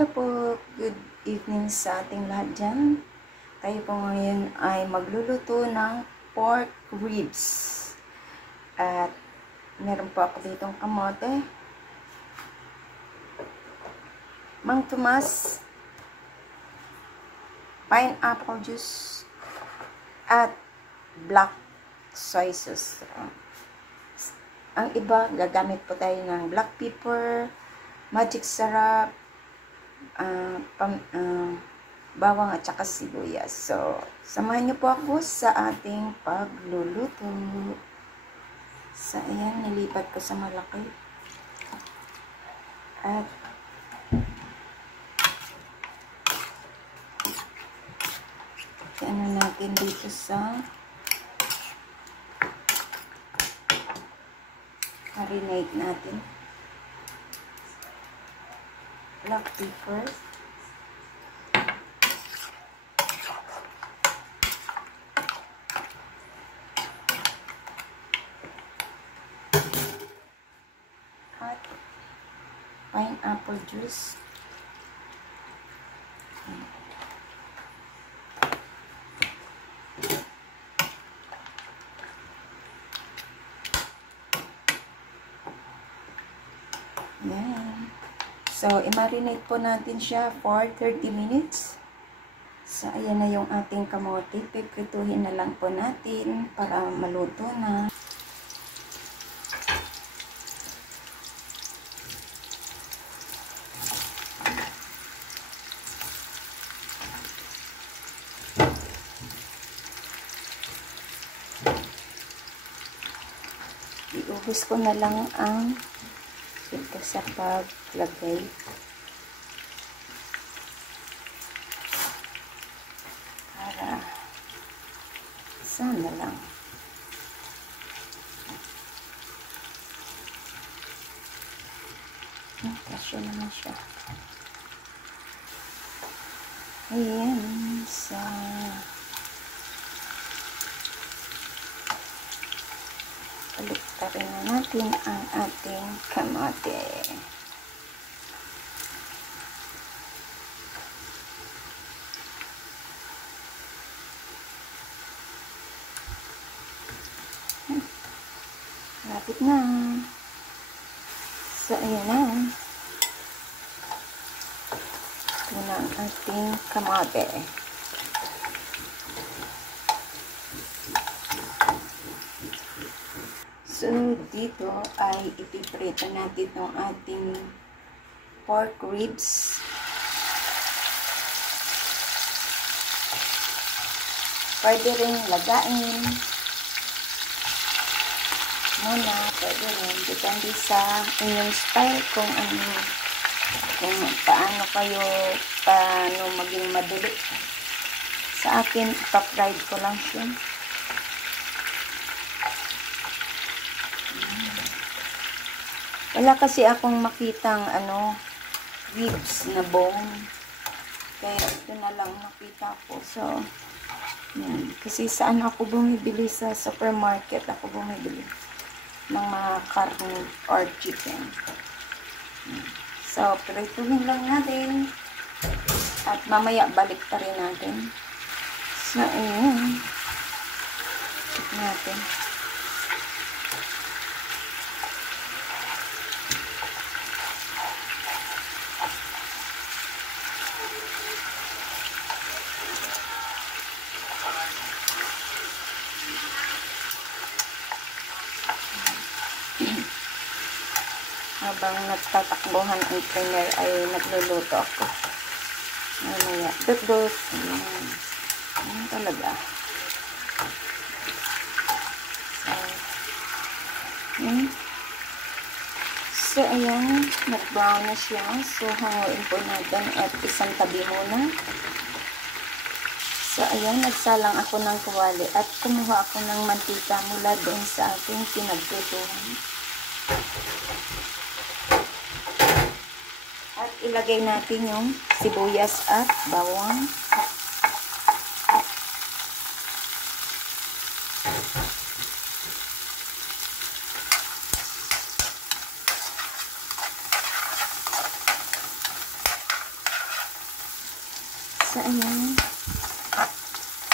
Hello po, good evening sa ating lahat dyan. Tayo po ngayon ay magluluto ng pork ribs. At meron po ako ditong kamote, Mang Tomas, pineapple juice, at black soy sauce. Ang iba, gagamit po tayo ng black pepper, magic sarap, bawang at saka sibuyas. So, samahan niyo po ako sa ating pagluluto. So, ayan, nilipat ko sa malaki. At ano natin dito sa marinate natin. Black pepper, at pineapple juice, yan. So, i-marinate po natin siya for 30 minutes. So, ayan na yung ating kamote. Piprituhin na lang po natin para maluto na. Iubos ko na lang ang ito sa paglagay. Para sana lang. Kasya naman siya. Ayan. Sa paliktarin na natin ang ating kamote. Lapit na. So, ayan na. Ito na ang ating kamote. So, dito ay ipiprito natin itong ating pork ribs. Pwede rin lagain muna, pwede rin. Depende sa inyong style kung paano maging madali. Sa akin, ipa-fried ko lang siya. Wala kasi akong makitang ribs na bone. Kaya ito na lang nakita ko. So, yan. Kasi saan ako bumibili sa supermarket, ako bumibili ng mga karne or chicken. So, prituhin lang natin. At mamaya balik pa rin natin. So, ayan. Check natin. Habang nagtatakbuhan ang trainer ay nagluluto ako. Mamaya, dut-dut. Ayan talaga. So, ayan, nag-brown na siya. So, hanguin po natin at isang tabi muna. So, ayan, nagsalang ako ng kawali at kumuha ako ng mantika mula doon sa ating pinagprituhan. At ilagay natin yung sibuyas at bawang.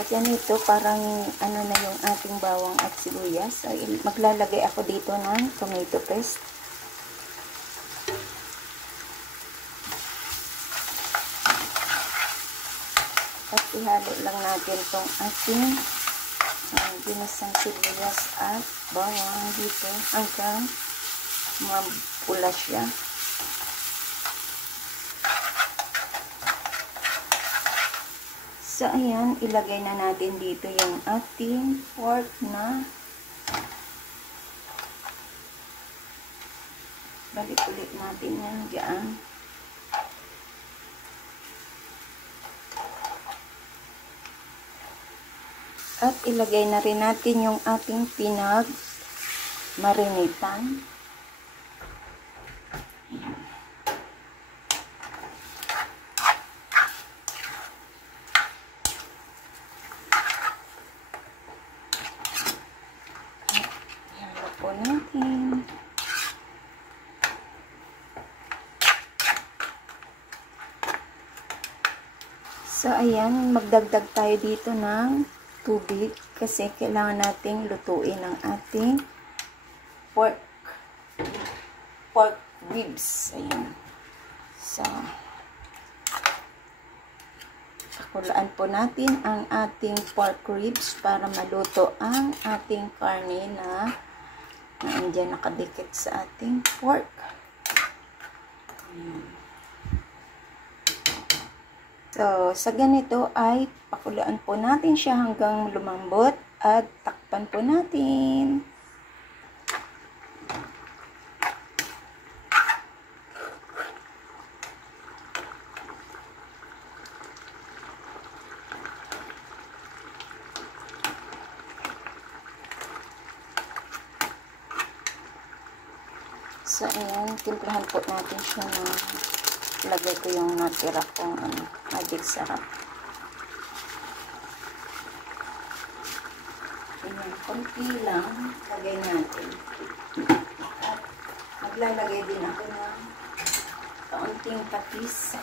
At yan ito, parang ano na yung ating bawang at sibuyas. So, maglalagay ako dito ng tomato paste. At ihalo lang natin tong ating ginisang sibuyas at bawang dito hanggang mapula siya. So, ayan, ilagay na natin dito yung ating pork na balik ulit natin yan dyan. At ilagay na rin natin yung ating pinag-marinitan. Po natin. So, ayan, magdagdag tayo dito ng tubig kasi kailangan nating lutuin ang ating pork ribs. Ayan. So, pakulaan po natin ang ating pork ribs para maluto ang ating karne na andyan nakadikit sa ating pork. So, sa ganito ay pakuluan po natin siya hanggang lumambot at takpan po natin. So, ayan, timplahan po natin siya na lagay ko yung natira kong magic sarap. Ayan, konti lang lagay natin. At maglalagay din ako ng kaunting patis.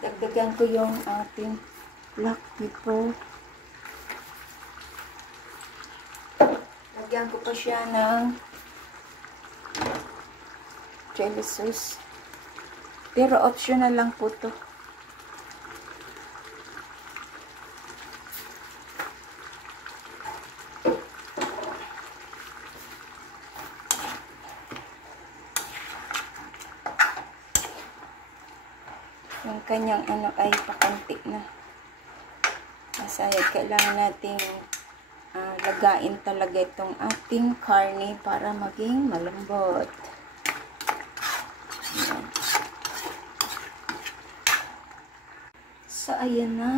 Dagdagan ko yung ating black pepper. Lagyan ko pa siya ng chili sauce. Pero optional lang po to. Yung kanyang ay pakantik na. Masaya, kailangan nating lagain talaga itong ating karne para maging malambot. Ayan. So, ayan na.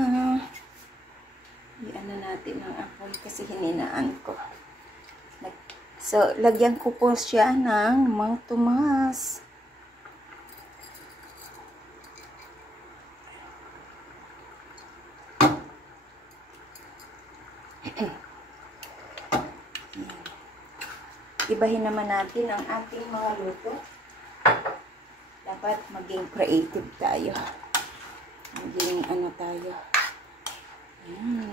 Iyan na natin ang apoy kasi hininaan ko. So, lagyan ko po siya ng Mang Tomas. Ibahin naman natin ang ating mga luto. Dapat maging creative tayo. Maging tayo. Ayan.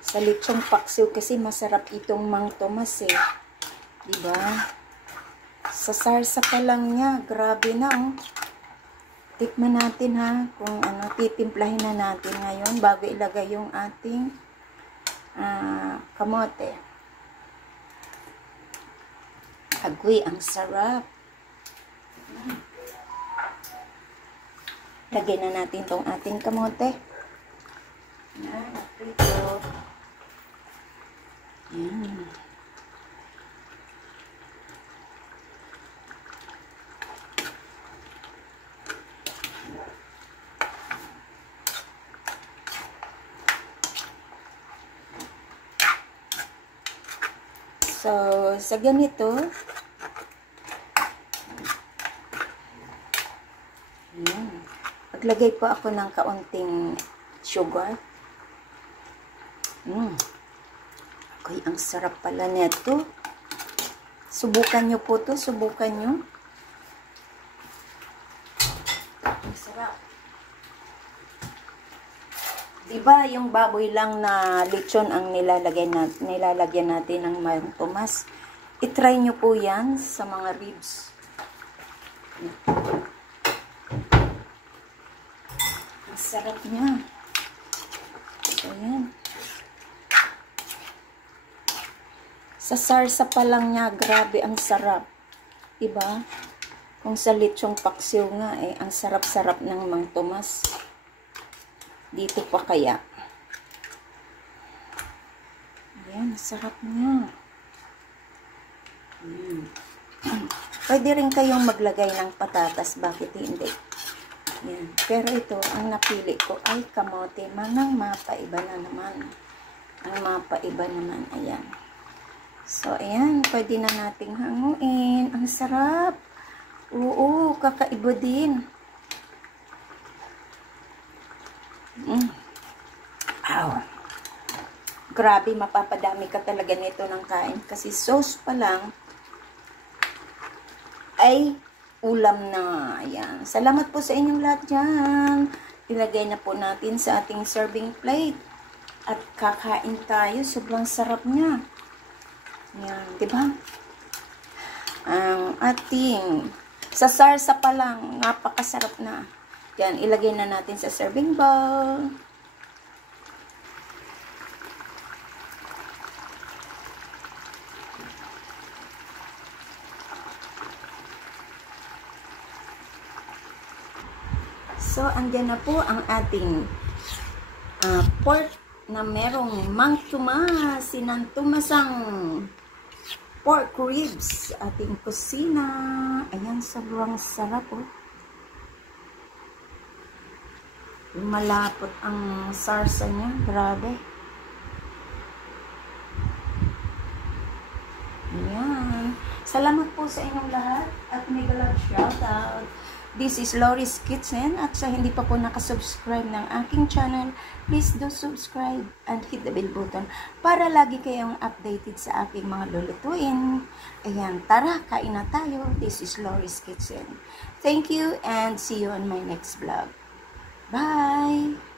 Sa lechong paksiw kasi masarap itong Mang Tomas eh. Diba? Sa sarsa pa lang niya. Grabe na oh. Tikman natin ha. Kung titimplahin na natin ngayon bago ilagay yung ating kamote. Agoy, ang sarap. Lagay na natin tong ating kamote. Yan, prito. Yan. So, sa ganito, maglagay po ako ng kaunting sugar. Okay, ang sarap pala neto. Subukan nyo po to. Subukan nyo. Ang sarap. Diba yung baboy lang na lechon ang nilalagyan natin ng Mang Tomas? I-try nyo po yan sa mga ribs. Ang sarap niya. Ayan. Sa sarsa pa lang niya, grabe ang sarap. Diba? Kung sa lechong paksiw nga, ang sarap-sarap ng Mang Tomas. Dito pa kaya. Ayan, sarap niya. Pwede rin kayong maglagay ng patatas. Bakit hindi? Ayan. Pero ito, ang napili ko ay kamote. Manang mapaiba na naman. Ang mapaiba naman. Ayan. So, ayan. Pwede na nating hanguin. Ang sarap. Oo, kakaiba din. Ow. Grabe, mapapadami ka talaga nito ng kain. Kasi sauce pa lang ay ulam na. Ayan. Salamat po sa inyong lahat dyan. Ilagay na po natin sa ating serving plate. At kakain tayo. Sobrang sarap niya. Ayan. Diba? Ang ating sa sarsa pa lang, napakasarap na. Yan, ilagay na natin sa serving bowl. So, andyan na po ang ating pork na merong Mang Tomas, sinantumasang pork ribs, ating kusina. Ayan, sobrang sarap oh. Malapot ang sarsa niya. Grabe. Ayan. Salamat po sa inyong lahat. At mega love shoutout. This is Lori's Kitchen. At sa hindi pa po nakasubscribe ng aking channel, please do subscribe and hit the bell button para lagi kayong updated sa aking mga lulutuin. Ayan. Tara, kain na tayo. This is Lori's Kitchen. Thank you and see you on my next vlog. Bye!